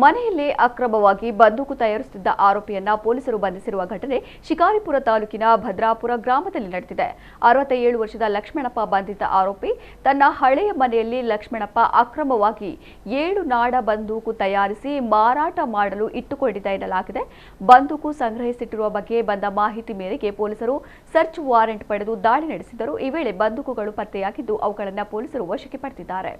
ಮನೆಯಲ್ಲಿ ಅಕ್ರಮವಾಗಿ ಬಂದೂಕು ತಯಾರಿಸುತ್ತಿದ್ದ ಆರೋಪಿಯನ್ನ ಪೊಲೀಸರು ಬಂಧಿಸಿರುವ ಘಟನೆ ಶಿಕಾರಿಪುರ ತಾಲೂಕಿನ ಭದ್ರಾಪುರ ಗ್ರಾಮದಲ್ಲಿ ನಡೆದಿದೆ. 67 ವರ್ಷದ ಲಕ್ಷ್ಮಣಪ್ಪ ಬಂಧಿತ ಆರೋಪಿ ತನ್ನ ಹಳೆಯ ಮನೆಯಲ್ಲಿ ಲಕ್ಷ್ಮಣಪ್ಪ ಅಕ್ರಮವಾಗಿ 7 ನಾಡ ಬಂದೂಕು ತಯಾರಿಸಿ ಮಾರಾಟ ಮಾಡಲು ಇಟ್ಟುಕೊಂಡಿದ್ದ ಎನ್ನಲಾಗಿದೆ. ಬಂದೂಕು ಸಂಗ್ರಹಿಸಿಟ್ಟಿರುವ ಬಗ್ಗೆ ಬಂದ ಮಾಹಿತಿ ಮೇರೆಗೆ ಪೊಲೀಸರು ಸರ್ಚ್ ವಾರೆಂಟ್ ಪಡೆದು ದಾಳಿ ನಡೆಸಿದರು. ಈ ವೇಳೆ ಬಂದೂಕುಗಳು ಪತ್ತೆಯಾಗಿದ್ದು ಅವುಗಳನ್ನು ಪೊಲೀಸರು ವಶಕ್ಕೆ ಪಡೆದಿದ್ದಾರೆ.